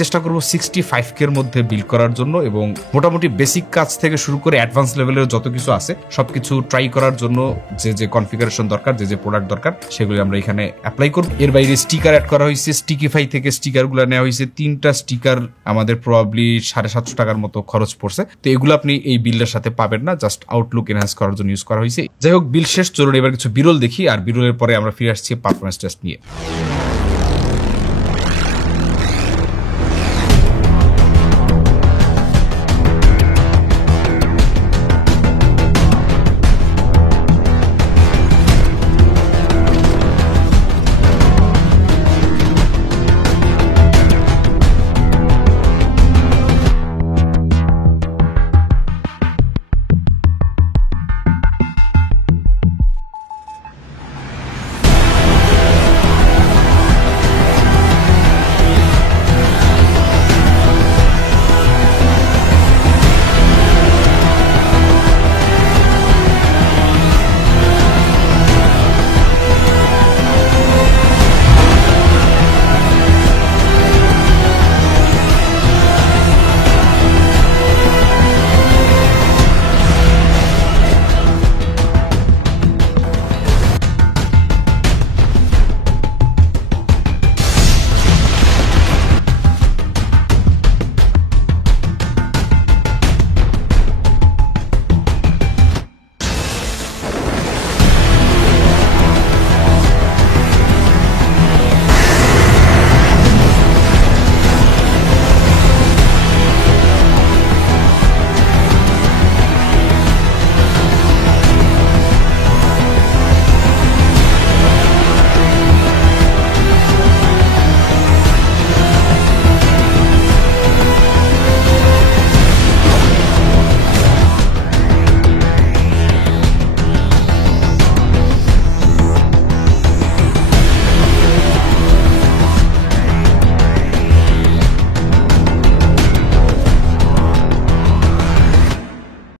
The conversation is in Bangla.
চেষ্টা করব 65K এর মধ্যে বিল্ড করার জন্য এবং মোটামুটি বেসিক কাজ থেকে শুরু করে অ্যাডভান্স লেভেলের যত কিছু আছে সবকিছু ট্রাই করার জন্য যে কনফিগারেশন দরকার যে প্রোডাক্ট দরকার সেগুলো আমরা এখানে অ্যাপ্লাই করব। এর বাইরে স্টিকার অ্যাড করা হয়েছে, স্টিকিফাই থেকে স্টিকারগুলো নেওয়া হয়েছে। 3টা স্টিকার আমাদের প্রবাবলি 750 টাকার মতো খরচ পড়ছে। তো এগুলো আপনি এই বিলের সাথে পাবেন না, জাস্ট আউটলুক এনহ্যান্স করার জন্য ইউজ করা হয়েছে। যাই হোক, বিল শেষ, চলুন এবার কিছু বিরল দেখি, আর বিরলের পরে আমরা ফিরে আসছি পারফরমেন্স টেস্ট নিয়ে।